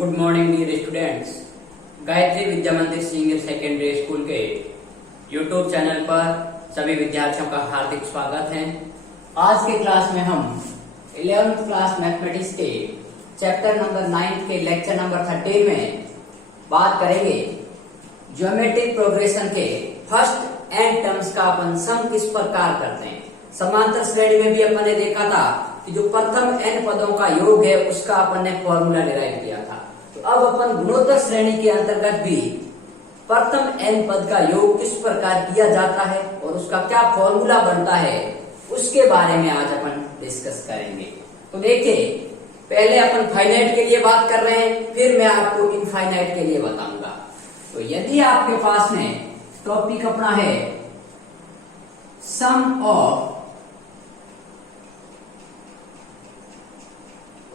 Good morning dear students. Gayatri Vidya Mandir senior secondary school के YouTube channel पर सभी विद्यार्थियों का हार्दिक स्वागत है। आज के क्लास में हम 11th क्लास मैथमेटिक्स के चैप्टर नंबर 9 के लेक्चर नंबर 13 में बात करेंगे ज्योमेट्रिक प्रोग्रेशन के फर्स्ट एन टर्म्स का अपन सम किस प्रकार करते हैं। समांतर श्रेणी में भी अपन ने देखा था कि जो प्रथम n पदों का योग है उसका अपन ने फॉर्मूला डिराइव किया था। तो अब अपन गुणोत्तर श्रेणी के अंतर्गत भी प्रथम n पद का योग किस प्रकार किया जाता है और उसका क्या फॉर्मूला बनता है उसके बारे में आज अपन डिस्कस करेंगे। तो देखिए, पहले अपन फाइनाइट के लिए बात कर रहे हैं, फिर मैं आपको इनफाइनाइट के लिए बताऊंगा। तो यदि आपके पास में टॉपिक अपना है sum of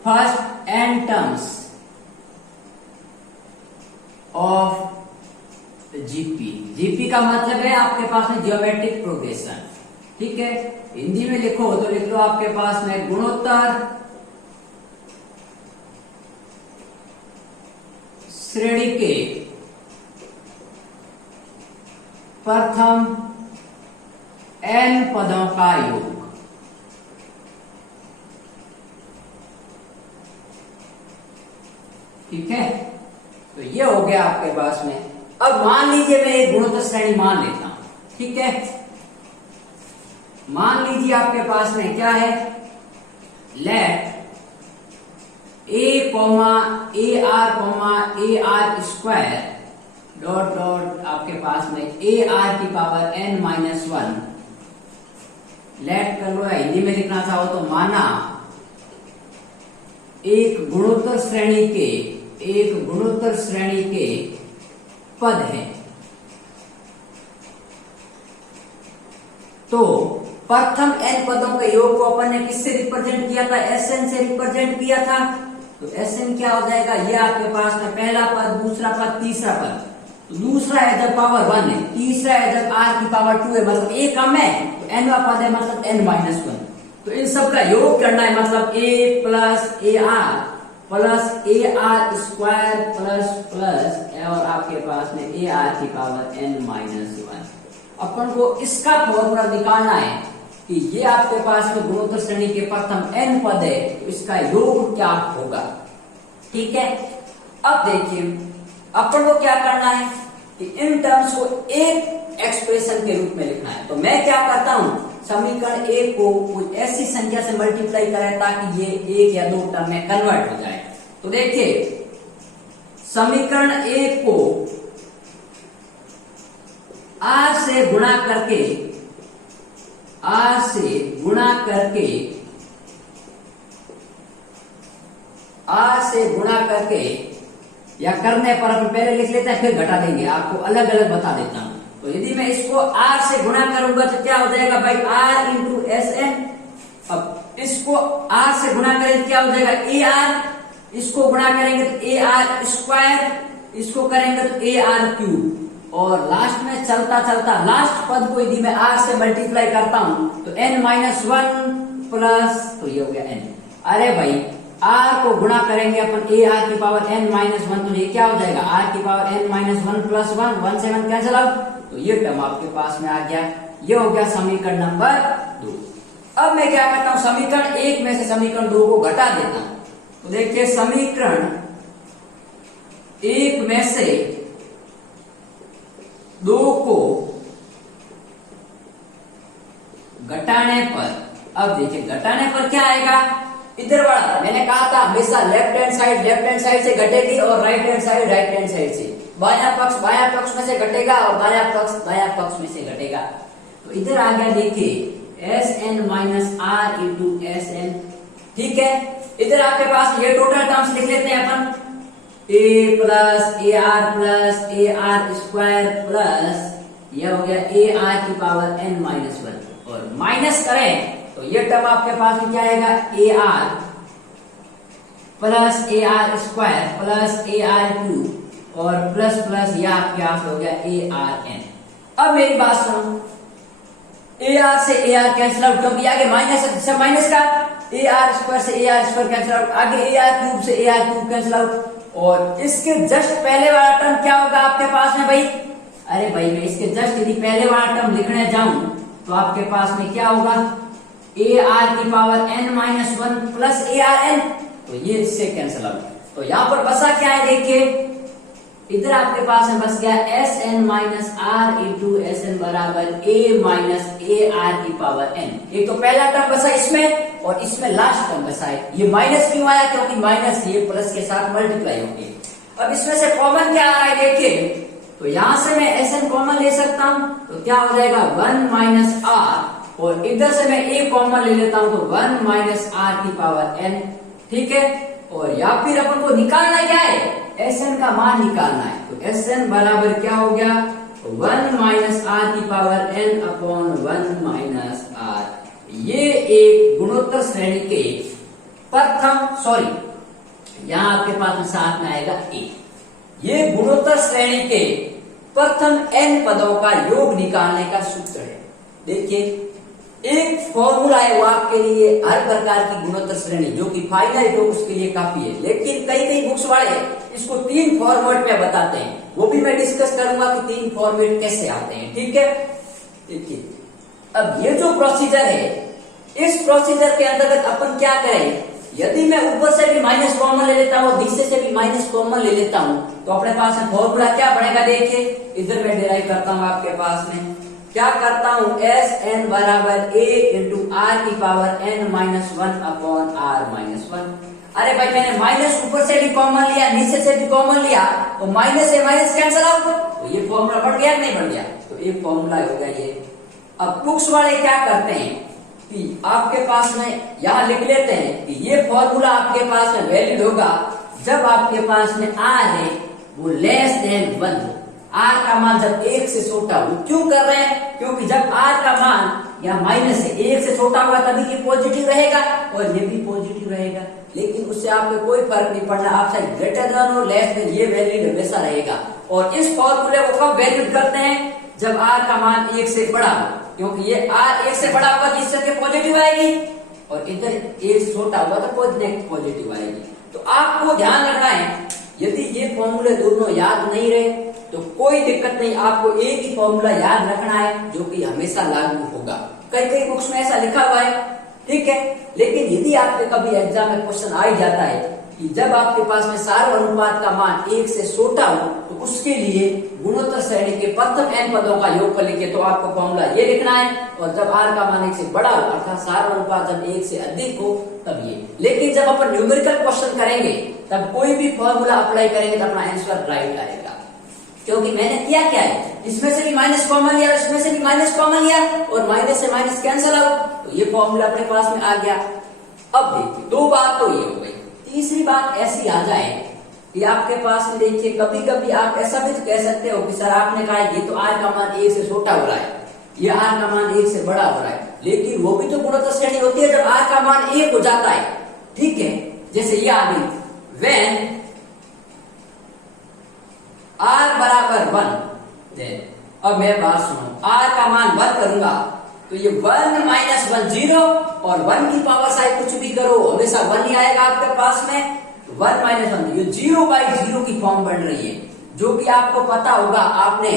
first n terms of GP का मतलब है आपके पास में ज्योमेट्रिक प्रोग्रेशन। ठीक है, हिंदी में लिखो तो लिख लो आपके पास में गुणोत्तर श्रेणी के प्रथम n पदों का योग। ठीक है, तो ये हो गया आपके पास में। अब मान लीजिए मैं एक गुणोत्तर श्रेणी मान लेता हूं। ठीक है, मान लीजिए आपके पास में क्या है, let a r square dot dot आपके पास में आर की पावर n-1 लेट कर लो, हिंदी में लिखना चाहो तो माना एक गुणोत्तर श्रेणी के पद है। तो प्रथम n पदों के योग को अपन ने किससे रिप्रेजेंट किया था, Sn से रिप्रेजेंट किया था। तो Sn क्या हो जाएगा, ये आपके पास में पहला पद, दूसरा पद, तीसरा पद। तो दूसरा है जब पावर 1 है, तीसरा है जब r की पावर 2 है, मतलब a कम है तो n वा पद है मतलब n-1। तो इन सब का योग करना है, मतलब a plus r square plus और आपके पास में ar की पावर n-1। अपन को इसका फॉर्मूला निकालना है कि ये आपके पास में गुणोत्तर श्रेणी के प्रथम n पद है, तो इसका योग क्या होगा। ठीक है, अब देखिए अपन को क्या करना है कि इन टर्म्स को एक एक्सप्रेशन के रूप में लिखना है। तो मैं क्या करता हूं, समीकरण एक को कोई ऐसी संख्या से मल्टीप्लाई करें ताकि ये एक या दो टर्म में कन्वर्ट हो जाए। तो देखिए, समीकरण एक को r से गुणा करके या करने पर अपन पहले लिख लेते हैं फिर घटा देंगे, आपको अलग अलग बता देता हूं। तो यदि मैं इसको r से गुणा करूंगा तो क्या हो जाएगा भाई, r इंटू Sn। अब इसको r से गुणा करेंगे तो क्या हो जाएगा ar, इसको गुणा करेंगे तो ar स्क्वायर, इसको करेंगे तो ar क्यूब, और लास्ट में चलता लास्ट पद को यदि मैं r से मल्टीप्लाई करता हूं तो n-1 प्लस, तो ये हो गया n। अरे भाई r को गुणा करेंगे अपन ar की पावर n-1, तो ये क्या हो जाएगा, r की पावर n-1 प्लस 1 से 1 कैंसिल आउट, तो ये टर्म आपके पास में आ गया। ये हो गया समीकरण नंबर 2। अब मैं क्या करता हूं, समीकरण 1 में से समीकरण 2 को घटा देता हूं। तो देखिए, समीकरण 1 में से 2 को घटाने पर, अब देखिए घटाने पर क्या आएगा, इधर वाला मैंने कहा था हमेशा लेफ्ट हैंड साइड से घटेगी और राइट हैंड साइड से। बायां पक्ष में से घटेगा और दायां पक्ष में से घटेगा। तो इधर आ गया, देखिए Sn minus r into Sn। ठीक है, इधर आपके पास ये टोटल टर्म्स लिख लेते हैं अपन, a plus ar square plus ये हो गया ar की पावर n-1, और माइनस करें तो ये टर्म आपके पास में क्या आएगा, ar plus ar square plus ar cube और प्लस ये आपके पास हो गया arn। अब मेरी बात सुनो, ar से ar कैंसिल आउट, क्योंकि आगे माइनस है, माइनस का ए आर स्क्वायर से A R square cancel out, आगे ए आर क्यूब से A R cube cancel out, और इसके जस्ट पहले वाला टर्म क्या होगा आपके पास में भाई? अरे भाई मैं इसके जस्ट यदि पहले वाला टर्म लिखने जाऊं तो आपके पास में क्या होगा? ए आर की power n minus one plus a r n, तो ये इससे कैंसिल आउट। तो यहां पर बसा क्या है देखिए, इधर आपके पास में बस गया s n minus r into s n बराबर ए माइनस ए आर की पावर एन। एक तो पहला टर्म बसा इसमें और इसमें लास्ट टर्म बसा है। ये माइनस क्यों आया? क्योंकि माइनस ये प्लस के साथ मल्टीप्लाई होगी। अब इसमें से कॉमन क्या आ रहा है देखिए, तो यहां से मैं एस एन कॉमन ले सकता हूं, तो क्या हो जाएगा? वन माइनस आर, और इधर से मैं ए कॉमन ले लेता हूं तो वन माइनस आर की पावर एन, ठीक है। और या फिर अपन को निकालना क्या है? एस एन का मान निकालना है, तो एस एन बराबर क्या हो गया? वन माइनस आर की power n upon one minus r. ये एक गुणोत्तर श्रेणी के यहां आपके पास में साथ में आएगा ए। ये गुणोत्तर श्रेणी के प्रथम n पदों का योग निकालने का सूत्र है। देखिए एक फॉर्मूला है वो आपके लिए हर प्रकार की गुणोत्तर श्रेणी जो कि फाइनाइट हो उसके लिए काफी है, लेकिन कई कई बुक्स वाले इसको 3 फॉर्मेट में बताते हैं, वो भी मैं डिस्कस करूंगा कि 3 फॉर्मेट कैसे आते हैं, ठीक है। देखिए अब ये जो प्रोसीजर है, इस प्रोसीजर के अंतर्गत अपन क्या करें, यदि मैं ऊपर से भी माइनस कॉमन ले लेता हूँ, नीचे से भी माइनस कॉमन ले लेता हूँ, तो अपने पास में फॉर्मूला क्या बनेगा देखिए, इधर मैं डिराइव करता हूँ आपके पास में क्या करता हूँ, एस एन बराबर ए इंटू आर की power n minus one upon r minus one. अरे भाई मैंने माइनस ऊपर से भी कॉमन लिया, नीचे से भी कॉमन लिया, तो माइनस से माइनस कैंसिल आउट, तो ये फॉर्मूला बढ़ गया नहीं बढ़ गया? तो एक फॉर्मूला हो गया ये। अब बुक्स वाले क्या करते हैं कि आपके पास में यहाँ लिख लेते हैं कि ये फॉर्मूला आपके पास में वैलिड होगा जब आपके पास में आर है वो लेस देन वन हो, आर का मान जब 1 से छोटा हो। क्यों कर रहे हैं? क्योंकि जब आर का मान या माइनस है 1 से छोटा होगा तभी ये पॉजिटिव रहेगा और ये भी पॉजिटिव रहेगा, लेकिन उससे आपको कोई फर्क नहीं पड़ना, आप चाहे ग्रेटर देन और लेस देन ये वैल्यू हमेशा रहेगा। और इस फॉर्मूले को कब वैलिड करते हैं? जब आर का मान 1 से बड़ा हो, क्योंकि ये आर 1 से बड़ा होगा तो इससे पॉजिटिव आएगी और इधर 1 से छोटा होगा तो पॉजिटिव आएगी। तो आपको ध्यान रखना है, यदि ये फॉर्मूले दोनों याद नहीं रहे तो कोई दिक्कत नहीं, आपको एक ही फॉर्मूला याद रखना है जो कि हमेशा लागू होगा। कई कई बुक्स में ऐसा लिखा हुआ है, ठीक है। लेकिन यदि आपके कभी एग्जाम में क्वेश्चन आ ही जाता है कि जब आपके पास में सार्वनुपात का मान 1 से छोटा हो तो उसके लिए गुणोत्तर श्रेणी के प्रथम n पदों का योगफल लिखे, तो आपको फॉर्मूला ये लिखना है। और जब r का मान 1 से बड़ा हो अर्थात सार्वनुपात जब 1 से अधिक हो तब ये। लेकिन जब अपन न्यूमेरिकल क्वेश्चन करेंगे तब कोई भी फॉर्मूला अप्लाई करेंगे तो अपना आंसर राइट आएगा, क्योंकि मैंने किया क्या है, इसमें से भी माइनस कॉमन लिया, इसमें से भी माइनस कॉमन लिया और माइनस से माइनस कैंसिल आउट, तो ये फॉर्मूला अपने पास में आ गया। अब देखिए 2 बात तो ये हो गई। तीसरी बात ऐसी आ जाए कि आपके पास में देखिए कभी कभी आप ऐसा भी कह सकते हो कि सर आपने कहा ये तो आर का मान 1 से छोटा हो रहा है, ये आर का मान 1 से बड़ा हो रहा है, लेकिन वो भी तो गुणोत्तर श्रेणी होती है जब आर का मान 1 हो जाता है, ठीक है। जैसे ये आ गई व्हेन आर बराबर 1, अब मैं बात सुनो, आर का मान 1 करूंगा तो ये 1 माइनस 1 0 और 1 की पावर साइड कुछ भी करो हमेशा 1 ही आएगा आपके पास में। 1 माइनस 1 ये 0/0 की फॉर्म बन रही है, जो कि आपको पता होगा, आपने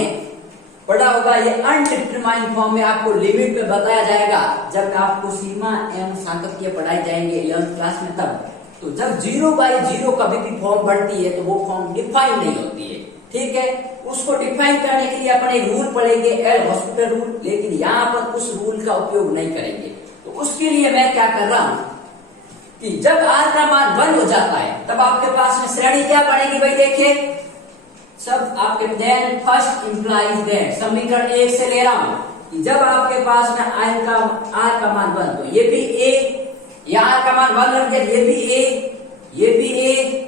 पढ़ा होगा, ये अनडिटरमाइंड फॉर्म में आपको लिमिट पे बताया जाएगा जब आपको सीमा एवं सातत्य पढ़ाई जाएंगे 11th क्लास में तब। तो जब 0/0 कभी भी फॉर्म बढ़ती है तो वो फॉर्म डिफाइन नहीं होती है, ठीक है। उसको डिफाइन करने के लिए अपन एक रूल पढ़ेंगे, एल हॉस्पिटल रूल, लेकिन यहाँ पर उस रूल का उपयोग नहीं करेंगे। तो उसके लिए मैं क्या कर रहा हूं कि जब आर का मान 1 हो जाता है तब आपके पास में श्रेणी क्या बनेगी भाई, देखिए सब आपके देन फर्स्ट इंप्लाइज दैट, समीकरण 1 से ले रहा हूं कि जब आपके पास में आर का मान 1 तो ये भी ए, या आर का मान 1 रख दिया, ये भी ए, ये भी ए,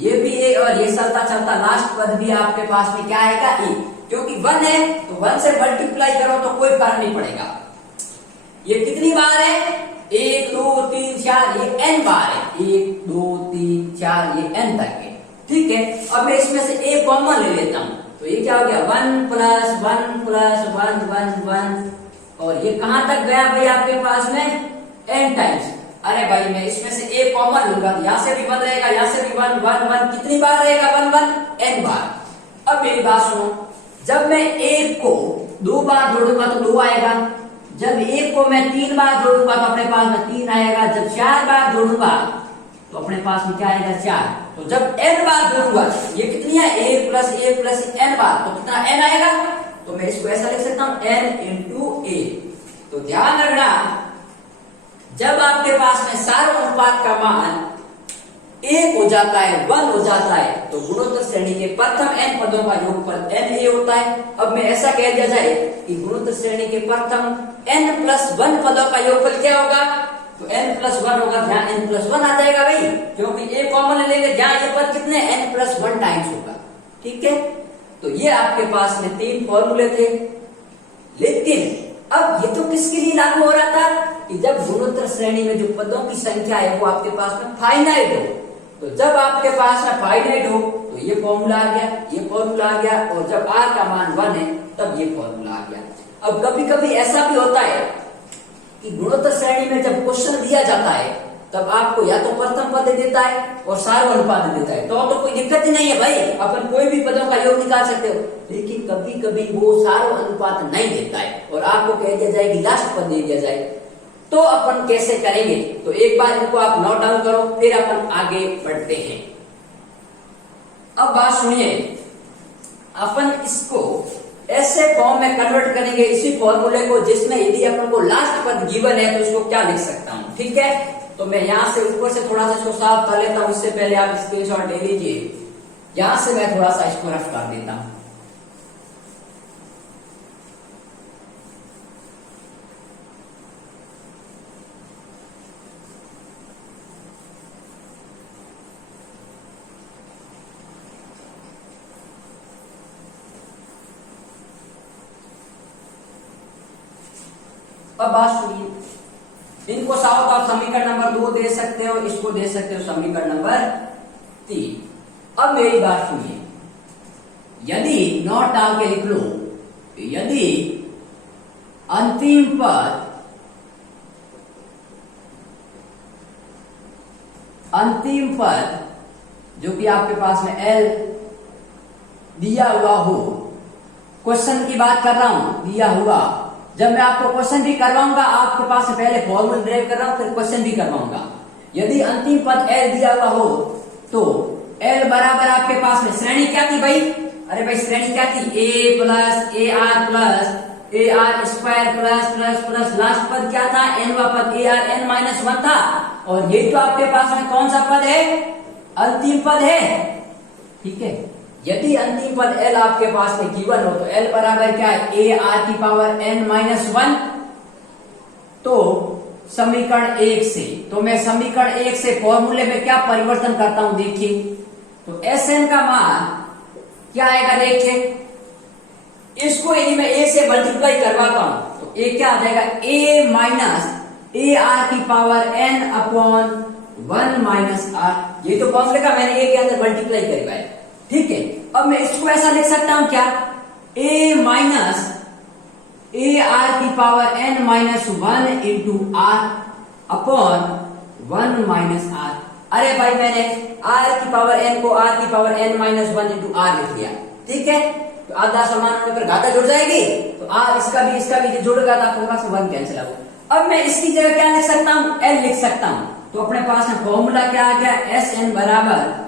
ये भी ए, और ये चलता चलता लास्ट पद भी आपके पास में क्या आएगा ए, क्योंकि 1 है तो 1 से मल्टीप्लाई करो तो कोई फर्क नहीं पड़ेगा। ये कितनी बार है, 1 2 3 4, ये n बार है, 1 2 3 4 ये n तक है, ठीक है। अब मैं इसमें से एक कॉमन ले लेता हूं तो ये क्या हो गया 1 प्लस 1 प्लस 1 1 1, और ये कहां तक गया भाई आपके पास में n टाइम्स, अरे भाई मैं इसमें से एक कॉमन लूंगा, यहाँ से भी 1 रहेगा, यहाँ से भी 1 1 1, कितनी बार रहेगा 1 1 n बार। अब मेरी बात सुनो, जब मैं 1 को 2 बार जोड़ूंगा तो 2 आएगा, जब 1 को मैं 3 बार जोड़ूंगा तो अपने पास में 3 आएगा, जब 4 बार जोड़ूंगा तो अपने पास में क्या आएगा 4। तो जब n बार जोड़ूंगा, ये कितनी है 1 प्लस 1 प्लस n बार, तो कितना n आएगा, तो मैं इसको ऐसा लिख सकता हूं n इंटू a। तो ध्यान रखना, जब आपके पास में सारे अनुपात का मान 1 हो जाता है, 1 हो जाता है, तो गुणोत्तर श्रेणी के प्रथम n पदों का योगफल na होता है। अब मैं ऐसा कह दिया जाए कि गुणोत्तर श्रेणी के प्रथम n प्लस 1 पदों का योगफल क्या होगा, तो n प्लस 1 होगा। ध्यान n प्लस 1 आ जाएगा भाई, क्योंकि a कॉमन ले लेंगे, ध्यान ये पद कितने n प्लस 1 टाइम्स होगा। ठीक है, तो ये आपके पास में 3 फॉर्मूले थे। लेकिन अब ये तो किसके लिए लागू हो रहा था कि जब गुणोत्तर श्रेणी में जो पदों की संख्या है वो आपके पास में फाइनाइट हो। तो जब आपके पास में फाइनाइट हो तो ये फॉर्मूला आ गया, ये फॉर्मूला आ गया, और जब r का मान 1 है तब ये फॉर्मूला आ गया। अब कभी कभी ऐसा भी होता है कि गुणोत्तर श्रेणी में जब क्वेश्चन दिया जाता है तब आपको या तो प्रथम पद देता है और सार्वनुपात देता है, तो कोई दिक्कत ही नहीं है भाई, अपन कोई भी पदों का योग निकाल सकते हो। लेकिन कभी कभी वो सार्वनुपात नहीं देता है और आपको कह दिया जाए कि लास्ट पद दे दिया जाए, तो अपन कैसे करेंगे, तो एक बार इनको आप नोट डाउन करो, फिर अपन आगे बढ़ते हैं। अब बात सुनिए, अपन इसको ऐसे फॉर्म में कन्वर्ट करेंगे, इसी फॉर्मूले को, जिसमें यदि अपन को लास्ट पद गिवन है तो इसको क्या लिख सकता हूं। ठीक है, तो मैं यहां से ऊपर से थोड़ा सा इसको साफ कर लेता हूं, इससे पहले आप स्क्रीनशॉट ले लीजिए। यहां से मैं थोड़ा सा इसको रफ कर देता हूं। अब बात सुनिए, इनको साफ आप समीकरण नंबर 2 दे सकते हो, इसको दे सकते हो समीकरण नंबर 3। अब मेरी बात सुनिए, यदि नोट डाल के लिख लो, यदि अंतिम पद जो कि आपके पास में L दिया हुआ हो, क्वेश्चन की बात कर रहा हूं, दिया हुआ, जब मैं आपको क्वेश्चन भी करवाऊंगा, आपके पास से पहले फॉर्मूला ड्राइव कर रहा हूं, फिर क्वेश्चन भी करवाऊंगा। यदि अंतिम पद L दिया हुआ हो तो L बराबर आपके पास में श्रेणी क्या थी भाई, अरे भाई श्रेणी क्या थी, a plus a are square plus plus plus last पद क्या था, nवा पद ए आर n माइनस 1 था, और ये तो आपके पास में कौन सा पद है, अंतिम पद है। ठीक है, यदि अंतिम पद L आपके पास में गिवन हो तो L बराबर क्या है, ए आर की पावर n माइनस 1। तो समीकरण 1 से, तो मैं समीकरण 1 से फॉर्मूले में क्या परिवर्तन करता हूं, देखिए, तो Sn का मान क्या आएगा, देखिए, इसको यदि मैं a से मल्टीप्लाई करवाता हूं तो a क्या आ जाएगा, a माइनस ए आर की power n upon 1 minus r। ये तो फॉर्मूले का मैंने a के अंदर मल्टीप्लाई करवाया। ठीक है, अब मैं इसको ऐसा लिख सकता हूं क्या, a माइनस ए आर की power n minus 1 into r upon 1 minus r. अरे भाई मैंने r की पावर n को r की power n minus 1 into r लिख लिया। ठीक है, तो आधा समान होने पर घाता जुड़ जाएगी, तो r इसका भी जुड़ेगा तो आपके पास 1 कैंसिल होगा। अब मैं इसकी जगह क्या लिख सकता हूं, l लिख सकता हूं। तो अपने पास में फॉर्मूला क्या आ गया, Sn बराबर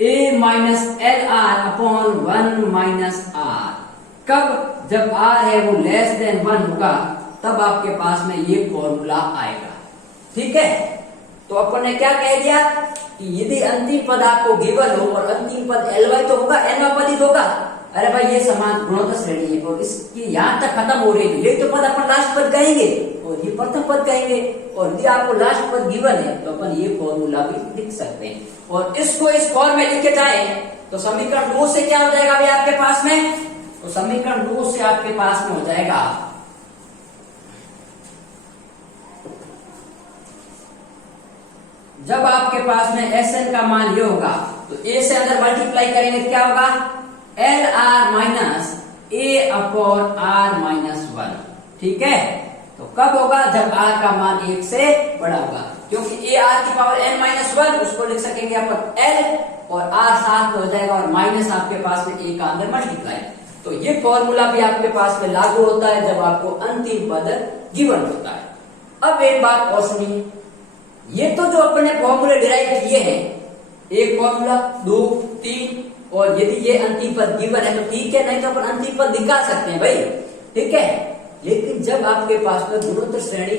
a minus l r upon 1 minus r. कब, जब r है वो लेस देन 1 होगा, तब आपके पास में ये फॉर्मूला आएगा। ठीक है, तो अपन ने क्या कह दिया कि यदि अंतिम पद आपको गिवन हो और अंतिम पद Ly तो होगा, n पद ही होगा। अरे भाई ये समान गुणोत्तर श्रेणी है और इसकी यहां तक खत्म हो रही है, ये तो पद अपन लास्ट पद कहेंगे और ये प्रथम पद कहेंगे, और यदि आपको लास्ट पद गिवन है तो अपन ये फॉर्मूला भी लिख सकते हैं। और इसको इस फॉर्म में लिखे जाए तो समीकरण 2 से क्या हो जाएगा भाई आपके पास में, तो समीकरण 2 से आपके पास में हो जाएगा जब आपके पास में Sn का मान ये होगा तो a से अंदर मल्टीप्लाई करेंगे तो क्या होगा, l r minus a upon r minus 1। ठीक है, तो कब होगा, जब r का मान 1 से बड़ा होगा, क्योंकि आर की पावर n माइनस वन, उसको लिख सकेंगे अपन l, और r साथ में हो जाएगा और माइनस आपके पास में a का अंदर मल्टीप्लाई। तो ये फॉर्मूला भी आपके पास में लागू होता है जब आपको अंतिम पद गिवन होता है। अब एक बात और सुनिए, ये तो जो अपने फॉर्मूले डिराइव किए हैं, एक फॉर्मूला, दो, तीन, और यदि ये अंतिम पद गिवन है तो ठीक है, नहीं तो अपन अंतिम पद दिखा सकते हैं भाई, ठीक है। लेकिन जब आपके पास में गुणोत्तर श्रेणी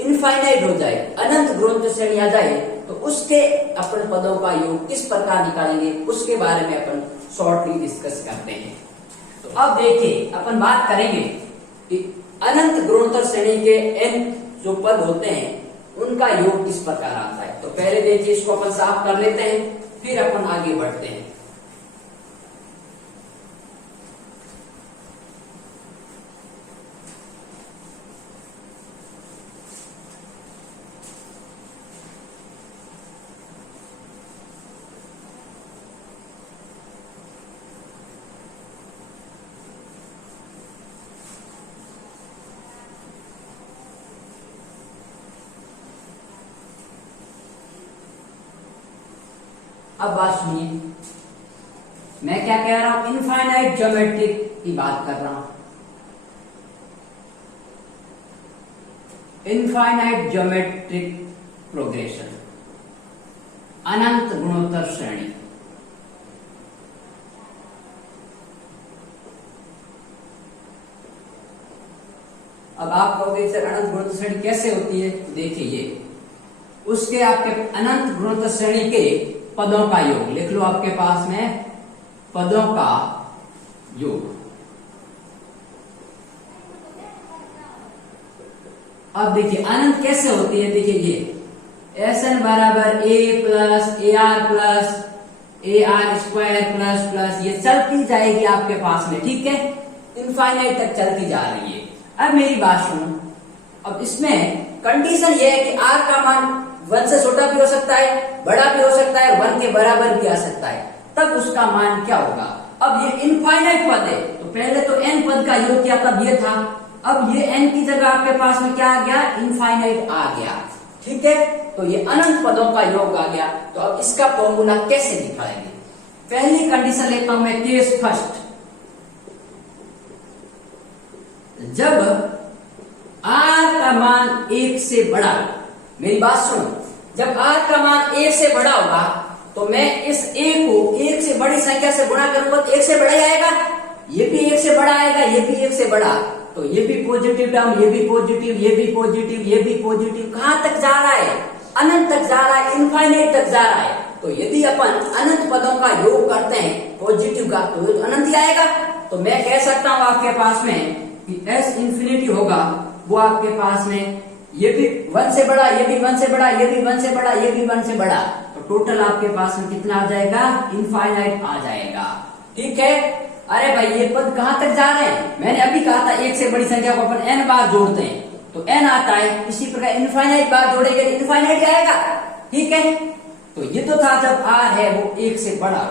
इनफाइनाइट हो जाए, अनंत गुणोत्तर श्रेणी आ जाए, तो उसके अपन पदों का योग किस प्रकार निकालेंगे उसके बारे में अपन शॉर्टली डिस्कस करते हैं। तो अब देखिए अपन बात करेंगे कि अनंत गुणोत्तर श्रेणी के n जो पद होते हैं उनका योग किस प्रकार आता है। तो पहले देखिए इसको अपन साफ कर लेते हैं, फिर अपन आगे बढ़ते हैं। अब बात सुनिए, मैं क्या कह रहा हूं, इनफाइनाइट ज्योमेट्रिक की बात कर रहा हूं। इनफाइनाइट ज्योमेट्रिक प्रोग्रेशन, अनंत गुणोत्तर श्रेणी। अब आप कहोगे सर अनंत गुणोत्तर श्रेणी कैसे होती है, देखिए ये उसके आपके अनंत गुणोत्तर श्रेणी के पदों का योग लिख लो, आपके पास में पदों का योग। अब देखिए अनंत कैसे होती है, देखिए ये Sn बराबर a plus a are square plus plus ये चलती जाएगी आपके पास में, ठीक है, इनफाइनाइट तक चलती जा रही है। अब मेरी बात सुनो, अब इसमें कंडीशन ये है कि r का मान 1 से छोटा भी हो सकता है, बड़ा भी हो सकता है, 1 के बराबर भी आ सकता है, तब उसका मान क्या होगा। अब ये इनफाइनाइट पद है, तो पहले तो n पद का योग क्या तब ये था, अब ये n की जगह आपके पास में क्या आ गया, इनफाइनाइट आ गया, ठीक है। तो ये अनंत पदों का योग आ गया। तो अब इसका फॉर्मूला कैसे दिखाएंगे, पहली कंडीशन लेता हूं मैं, केस फर्स्ट। जब r का मान 1 से बड़ा, मेरी बात सुनो, जब r का मान 1 से बड़ा होगा तो मैं इस a को 1 से बड़ी संख्या से गुणा करूंगा तो 1 से बड़ा ही आएगा, ये भी 1 से बड़ा आएगा, ये भी 1 से बड़ा, तो ये भी पॉजिटिव टर्म, ये भी पॉजिटिव, ये भी पॉजिटिव, ये भी पॉजिटिव, कहां तक जा रहा है, अनंत तक जा रहा है, इनफाइनाइट तक जा रहा है। तो यदि अपन अनंत पदों का योग करते हैं पॉजिटिव का, तो ये तो अनंत ही आएगा। तो मैं कह सकता हूं आपके पास में कि s इंफिनिटी होगा वो आपके पास में ये भी 1 से बड़ा, ये भी 1 से बड़ा, ये भी 1 से बड़ा, ये भी 1 से बड़ा, तो टोटल आपके पास में कितना आ जाएगा, इनफाइनाइट आ जाएगा, ठीक है। अरे भाई ये पद कहां तक जा रहे हैं, मैंने अभी कहा था 1 से बड़ी संख्या को अपन n बार जोड़ते हैं तो n आता है, इसी प्रकार इनफाइनाइट बार जोड़ेंगे इनफाइनाइट आएगा, ठीक है। तो ये तो था जब r है वो 1 से बड़ा।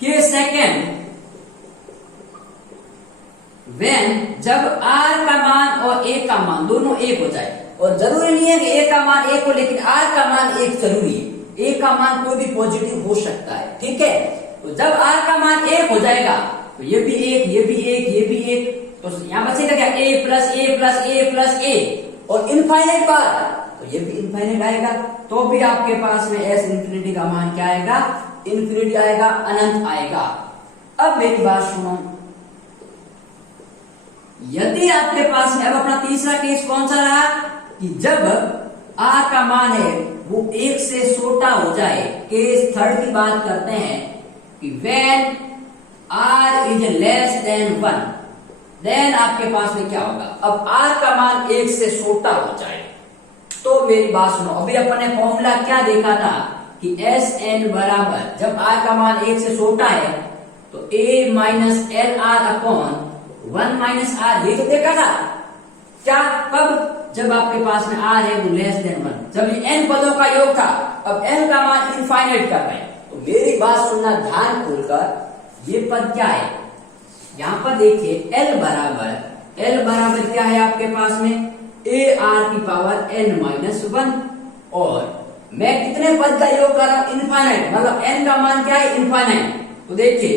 केस सेकेंड, व्हेन जब r का मान और a का मान दोनों एक हो जाए, और जरूरी नहीं है कि a का मान 1 हो, लेकिन r का मान 1 जरूरी है, a का मान कोई भी पॉजिटिव हो सकता है, ठीक है। तो जब r का मान 1 हो जाएगा तो ये भी 1, ये भी 1, ये भी 1, तो यहां बचेगा क्या, a plus a plus a plus a, और इनफाइनाइट बार, तो ये भी इनफाइनाइट आएगा, तो भी आपके पास में s इंफिनिटी का मान क्या आएगा, इन्फिनिटी आएगा, अनंत आएगा। अब मेरी बात सुनो, यदि आपके पास में अब अपना तीसरा केस कौन सा रहा कि जब r का मान है वो 1 से छोटा हो जाए, केस थर्ड की बात करते हैं कि when r is less than 1, then आपके पास में क्या होगा, अब r का मान 1 से छोटा हो जाए। तो मेरी बात सुनो, अभी अपन ने फॉर्मूला क्या देखा था कि Sn बराबर जब r का मान 1 से छोटा है तो a minus l r upon 1 minus r, ये तो देखा था क्या, कब, जब आपके पास में r है वो लेस देन 1, जब ये n पदों का योग था, अब n का मान इनफाइनाइट कर रहे हैं। तो मेरी बात सुनना ध्यान खोलकर, ये पद क्या है, यहां पर देखिए l बराबर क्या है आपके पास में, a r की पावर n माइनस 1, और मैं कितने पद का योग कर रहा हूं, इनफाइनाइट, मतलब n का मान क्या है, इनफाइनाइट। तो देखिए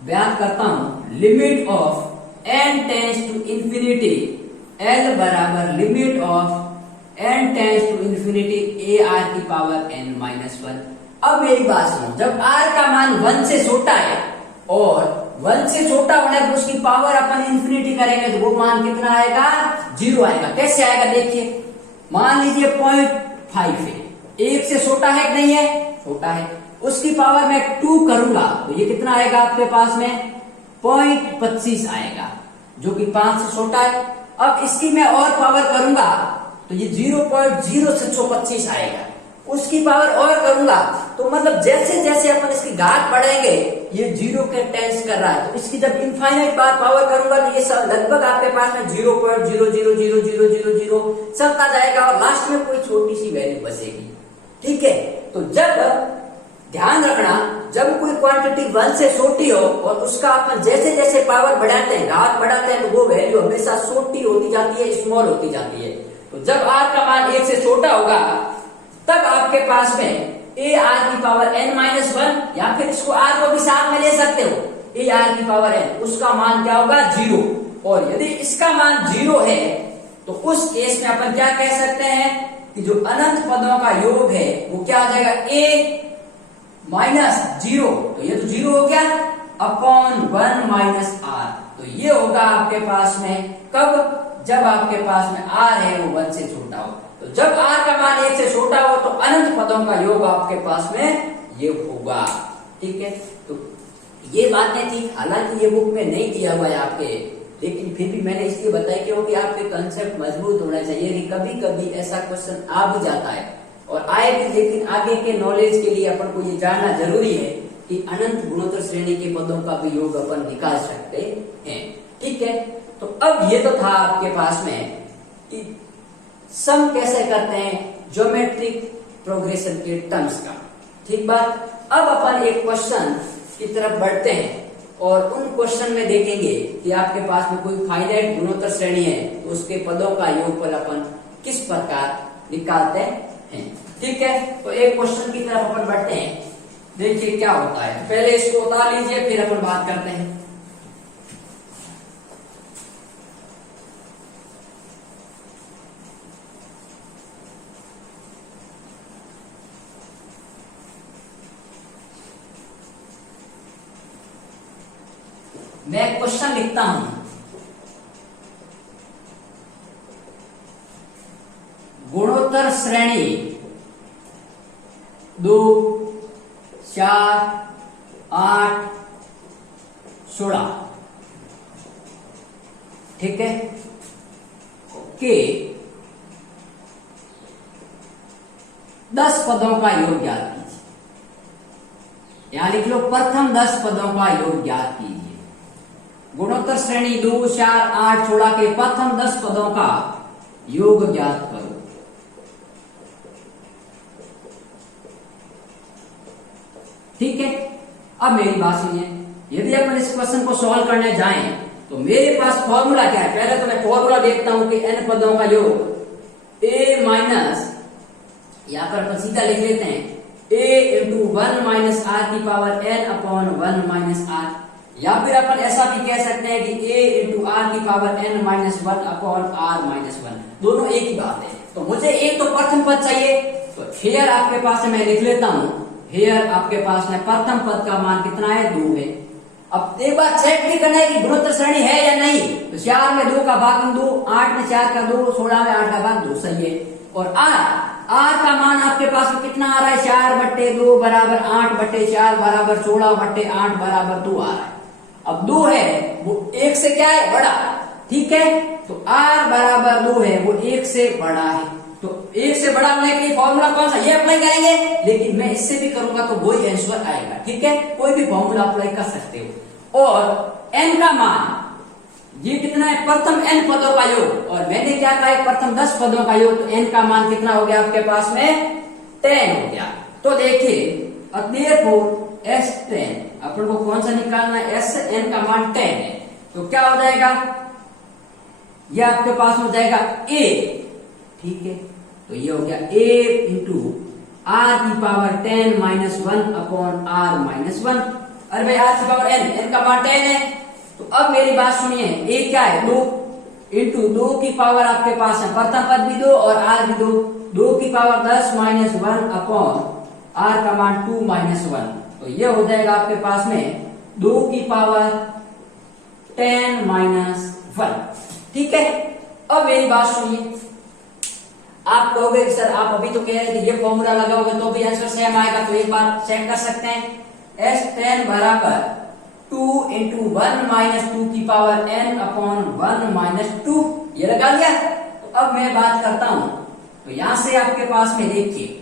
बयान करता हूं, limit of n tends to infinity, l बराबर limit of n tends to infinity a r की पावर n माइनस 1। अब मेरी बात सुनो, जब r का मान 1 से छोटा है और 1 से छोटा होने पर उसकी पावर अपन इंफिनिटी करेंगे तो वो मान कितना आएगा, 0 आएगा। कैसे आएगा देखिए, मान लीजिए 0.5 है, 1 से छोटा है कि नहीं है, छोटा है, उसकी पावर मैं 2 करूंगा तो ये कितना आएगा आपके पास में 0.25 आएगा, जो कि 5 से छोटा है। अब इसकी मैं और पावर करूंगा तो ये 0.0625 आएगा, उसकी पावर और करूंगा तो मतलब जैसे जैसे अपन इसकी घात बढ़ाएंगे ये 0 के टेंस कर रहा है, तो इसकी जब इनफाइनाइट बार पावर करूंगा तो ये सब लगभग आपके पास में 0.00000 चलता जाएगा और लास्ट में कोई छोटी सी वैल्यू बचेगी। ठीक है, तो जब ध्यान रखना, जब कोई क्वांटिटी 1 से छोटी हो और उसका अपन जैसे जैसे पावर बढ़ाते हैं, घात बढ़ाते हैं, तो वो वैल्यू हमेशा छोटी होती जाती है, स्मॉल होती जाती है। तो जब r का मान 1 से छोटा होगा तब आपके पास में a r की पावर n माइनस 1, या फिर इसको r को भी साथ में ले सकते हो, a r की पावर n, उसका मान क्या होगा 0। और यदि इसका मान 0 है तो उस केस में अपन क्या कह सकते हैं कि जो अनंत पदों का योग है वो क्या आ जाएगा, a माइनस 0, तो ये तो 0 हो गया, अपॉन 1 माइनस r, तो ये होगा आपके पास में कब, जब आपके पास में r है वो 1 से छोटा हो। तो जब r का मान 1 से छोटा हो तो अनंत पदों का योग आपके पास में ये होगा। ठीक है, तो ये बातें थी, हालांकि ये बुक में नहीं दिया हुआ है आपके, लेकिन फिर भी मैंने इसलिए बताया क्योंकि आपके कंसेप्ट मजबूत होना चाहिए कि कभी कभी ऐसा क्वेश्चन आ भी जाता है और आए भी, लेकिन आगे के नॉलेज के लिए अपन को ये जानना जरूरी है कि अनंत गुणोत्तर श्रेणी के पदों का भी योग अपन निकाल सकते हैं। ठीक है, तो अब ये तो था आपके पास में कि सम कैसे करते हैं ज्योमेट्रिक प्रोग्रेशन के टर्म्स का। ठीक बात, अब अपन एक क्वेश्चन की तरफ बढ़ते हैं और उन क्वेश्चन में देखेंगे कि आपके पास में कोई फाइनाइट गुणोत्तर श्रेणी है तो उसके पदों का योगफल अपन किस प्रकार निकालते हैं। ठीक है, तो एक क्वेश्चन की तरफ अपन बढ़ते हैं, देखिए क्या होता है। पहले इसको उतार लीजिए फिर अपन बात करते हैं। मैं क्वेश्चन लिखता हूं, गुणोत्तर श्रेणी 2, 4, 8, 16। ठीक है, के 10 पदों का योग ज्ञात कीजिए, यहां लिख लो प्रथम 10 पदों का योग ज्ञात कीजिए। गुणोत्तर श्रेणी 2, 4, 8, 16 के प्रथम 10 पदों का योग ज्ञात करो। ठीक है, अब मेरी बात सुनिए, यदि अपन इस क्वेश्चन को सॉल्व करने जाएं तो मेरे पास फॉर्मूला क्या है। पहले तो मैं फॉर्मूला देखता हूं कि n पदों का योग a माइनस, यहां पर अपन सीधा लिख लेते हैं a इंटू 1 माइनस r की power n upon 1 minus r, या फिर अपन ऐसा भी कह सकते हैं कि a इंटू r की power n minus 1 upon r minus 1, दोनों एक ही बात है। तो मुझे एक तो प्रथम पद चाहिए, तो हेयर आपके पास है, मैं लिख लेता हूं, हेयर आपके पास में प्रथम पद का मान कितना है, 2 है। अब एक बात चेक भी करना है कि गुणोत्तर श्रेणी है या नहीं, तो 4 में 2 का भाग 2, 8 में 4 का 2, 16 में 8 का भाग 2, सही है। और r का मान आपके पास में कितना आ रहा है, 4/2 बराबर 8/4 बराबर 16/8 बराबर 2 आ रहा है। अब 2 है वो 1 से क्या है, बड़ा। ठीक है, तो r बराबर 2 है वो 1 से बड़ा है, तो 1 से बड़ा होने के लिए फॉर्मूला कौन सा, ये अप्लाई करेंगे, लेकिन मैं इससे भी करूंगा तो वही आंसर आएगा। ठीक है, कोई भी फॉर्मूला अप्लाई कर सकते हो। और n का मान ये कितना है, प्रथम n पदों का योग, और मैंने क्या कहा, प्रथम 10 पदों का योग, तो n का मान कितना हो गया आपके पास में, 10 हो गया। तो देखिए अब therefore S10 अपन को कौन सा निकालना है, Sn का मान 10 है, तो क्या हो जाएगा, ये आपके पास हो जाएगा a। ठीक है, तो ये हो गया a इंटू r की power 10 minus 1 upon r minus 1। अरे भाई r की पावर n का मान 10 है। तो अब मेरी बात सुनिए, a क्या है 2 इंटू 2 की पावर आपके पास है प्रथम पद भी 2 और r भी 2 की पावर 10 माइनस 1 अपॉन r का मान 2 माइनस 1। तो ये हो जाएगा आपके पास में 2 की पावर 10 माइनस 1। ठीक है, अब मेरी बात सुनिए, आप कहोगे सर आप अभी तो कह रहे थे ये फॉर्मूला लगाओगे तो भी आंसर सेम आएगा, तो एक बार चेक कर सकते हैं। S10 बराबर 2 इंटू 1 माइनस 2 की पावर n अपॉन 1 माइनस 2, ये लगा लिया। तो अब मैं बात करता हूं, तो यहां से आपके पास में देखिए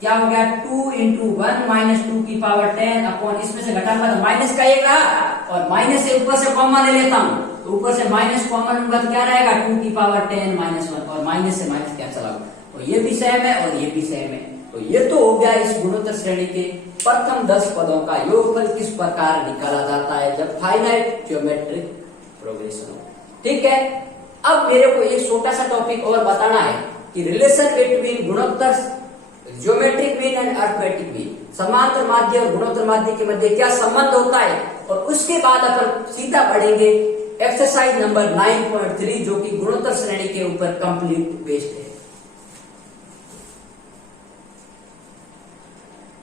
क्या हो गया 2 इंटू 1 माइनस 2 की पावर 10 अपॉन, इसमें से घटाऊंगा तो माइनस का एक रहा और माइनस से ऊपर से कॉमन ले लेता हूं, तो ऊपर से माइनस कॉमन लूंगा तो क्या रहेगा 2 की पावर 10 माइनस 1 और माइनस से माइनस कैंसिल आउट, तो ये भी सेम है और ये भी सेम है। तो ये तो हो गया इस गुणोत्तर श्रेणी के प्रथम 10 पदों का योगफल किस प्रकार निकाला जाता है जब फाइनाइट ज्योमेट्रिक प्रोग्रेशन हो। ठीक है, अब मेरे को एक छोटा सा टॉपिक और बताना है कि रिलेशन बिटवीन गुणोत्तर geometric mean and arithmetic mean, समांतर माध्य और गुणोत्तर माध्य के मध्य क्या संबंध होता है, और उसके बाद अपन सीधा बढ़ेंगे एक्सरसाइज नंबर 9.3 जो कि गुणोत्तर श्रेणी के ऊपर कंप्लीट बेस्ड है।